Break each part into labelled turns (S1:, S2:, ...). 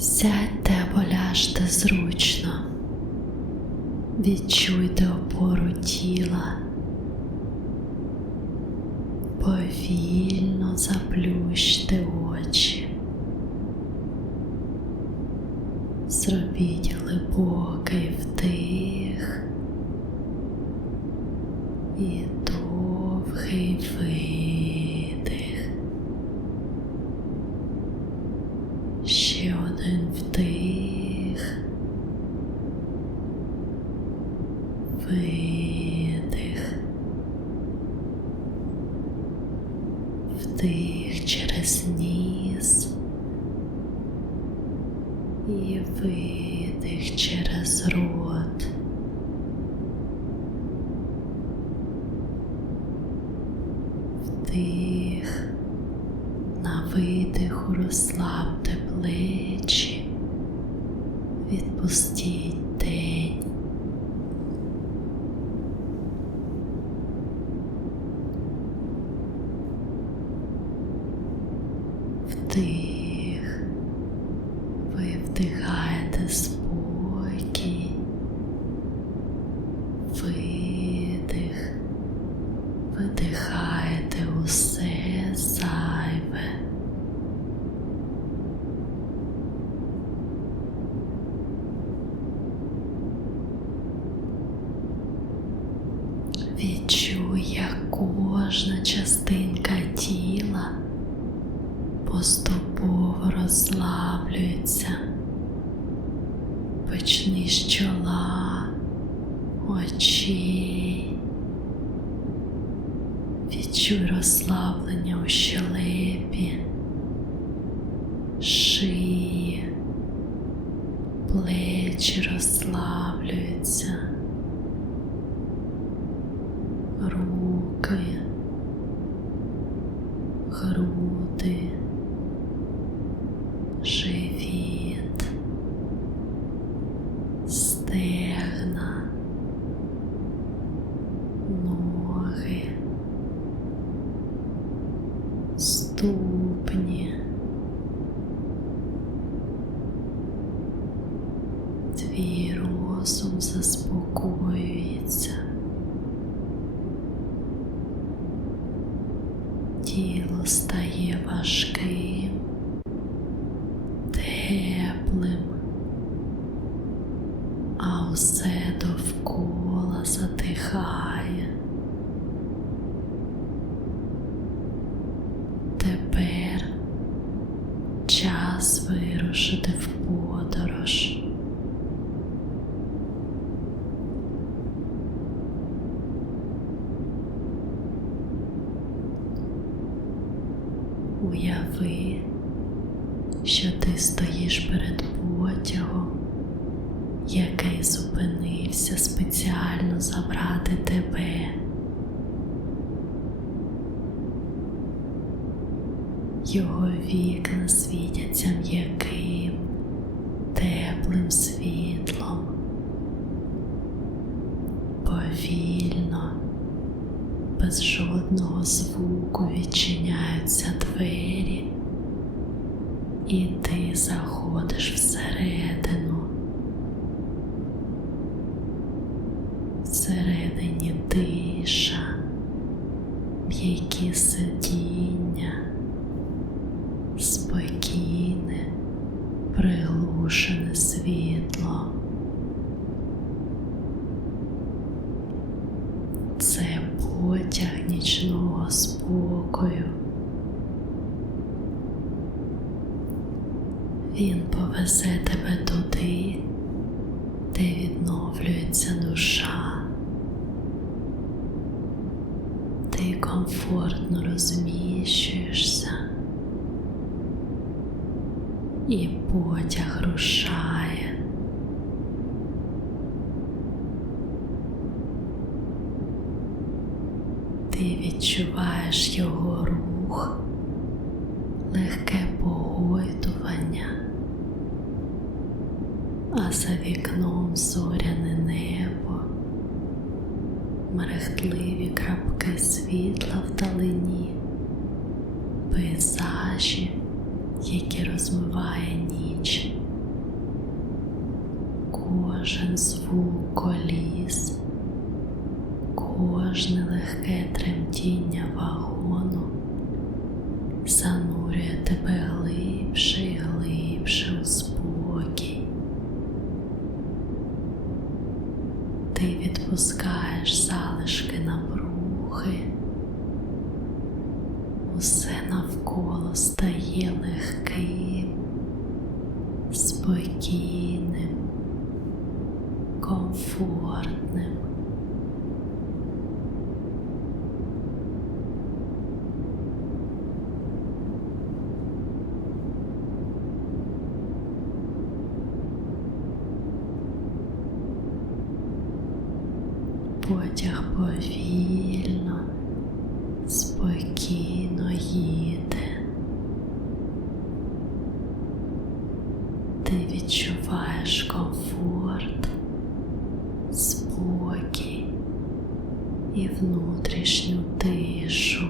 S1: Сядьте або ляжте зручно, відчуйте опору тіла, повільно заплющте очі, зробіть глибокий вдих і довгий видих. Ще один вдих, видих, вдих через ніс і видих через рот. Вдих. На видиху розслабте плечі, відпустіть день. Вдих, ви вдихаєте спокій, видих, видихаєте усе зайве. Відчуй, як кожна частинка тіла поступово розслаблюється. Почни з чола, очей. Відчуй розслаблення у щелепі, шиї, плечі розслаблюються, руки, груди, tudo. Уяви, що ти стоїш перед потягом, який зупинився спеціально забрати тебе. Його вікна світяться м'яким, теплим світлом. Повільно, без жодного звуку відчиняються двері, і ти заходиш всередину. Всередині тиша, м'які сидіння, Це потяг нічного спокою. Він повезе тебе туди, де відновлюється душа. Ти комфортно розміщуєшся, і потяг рушає. Ти відчуваєш його рух, легке погойдування, а за вікном зоряне небо, мерехтливі крапки світла вдалині, пейзажі, які розмиває ніч. кожен звук коліс, кожне легке тремтіння вагону занурює тебе глибше і глибше у спокій. Ти відпускаєш залишки напруги, усе навколо стає легким, спокійним, комфортним. Потяг повільно, спокійно їде. Ти відчуваєш комфорт, спокій і внутрішню тишу.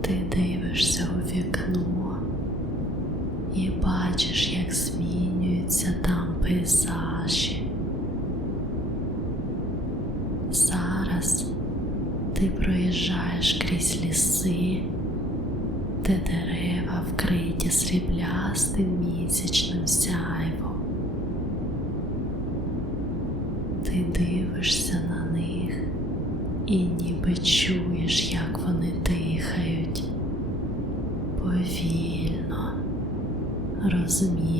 S1: Ти дивишся у вікно і бачиш, як змінюються там пейзажі. Зараз ти проїжджаєш крізь ліси, де дерева вкриті сріблястим місячним сяйвом. Ти дивишся на них і ніби чуєш, як вони дихають повільно, розмірено.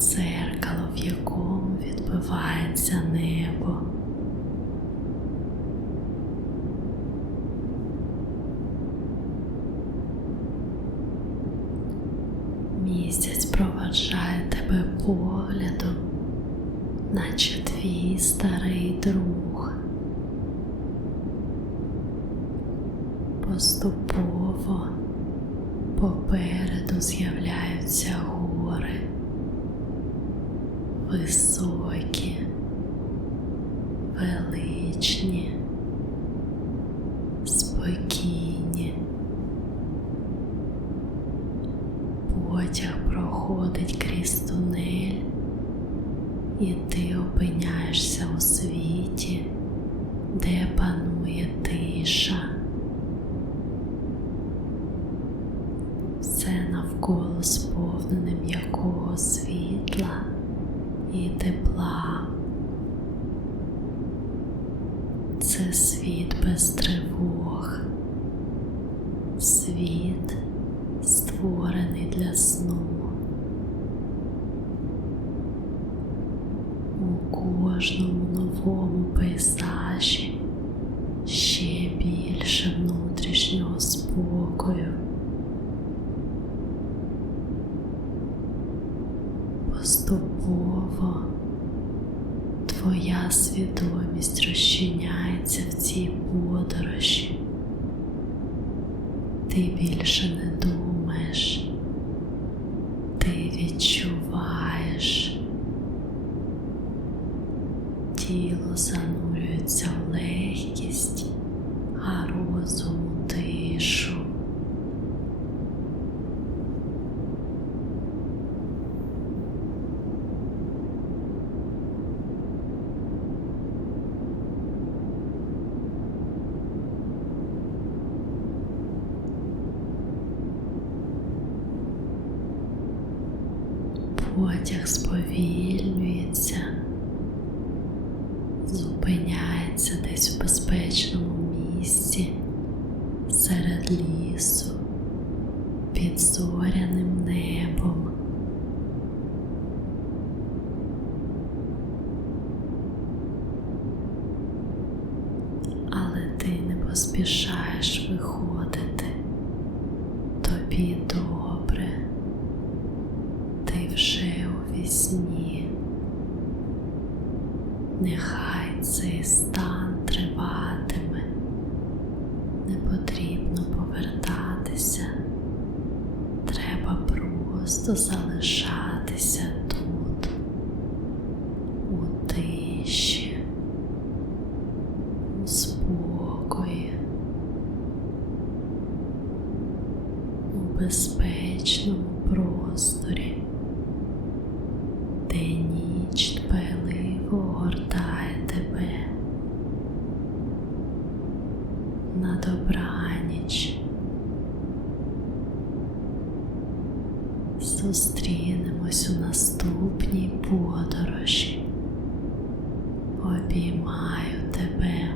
S1: Дзеркало, в якому відбивається небо. Місяць проваджає тебе поглядом, наче твій старий друг. Поступово попереду з'являються гори, високі, величні, спокійні. Потяг проходить крізь тунель, і ти опиняєшся у світі, де панує тиша. Все навколо сповнене м'якого світла і тепла. Це світ без тривог, світ створений для сну. У кожному новому пейзажі ще більше внутрішнього спокою. Поступово твоя свідомість розчиняється в цій подорожі. Ти більше не думаєш, ти відчуваєш, тіло занурюється в легкість, а розум у тишу. Потяг сповільнюється, зупиняється десь у безпечному місці серед лісу під зоряним небом. Але ти не поспішаєш виходити. Тобі добре сні. Нехай цей стан триватиме, не потрібно повертатися, треба просто залишатися тут, у тиші, у спокої, у безпеці. На добраніч. Зустрінемось у наступній подорожі. Обіймаю тебе.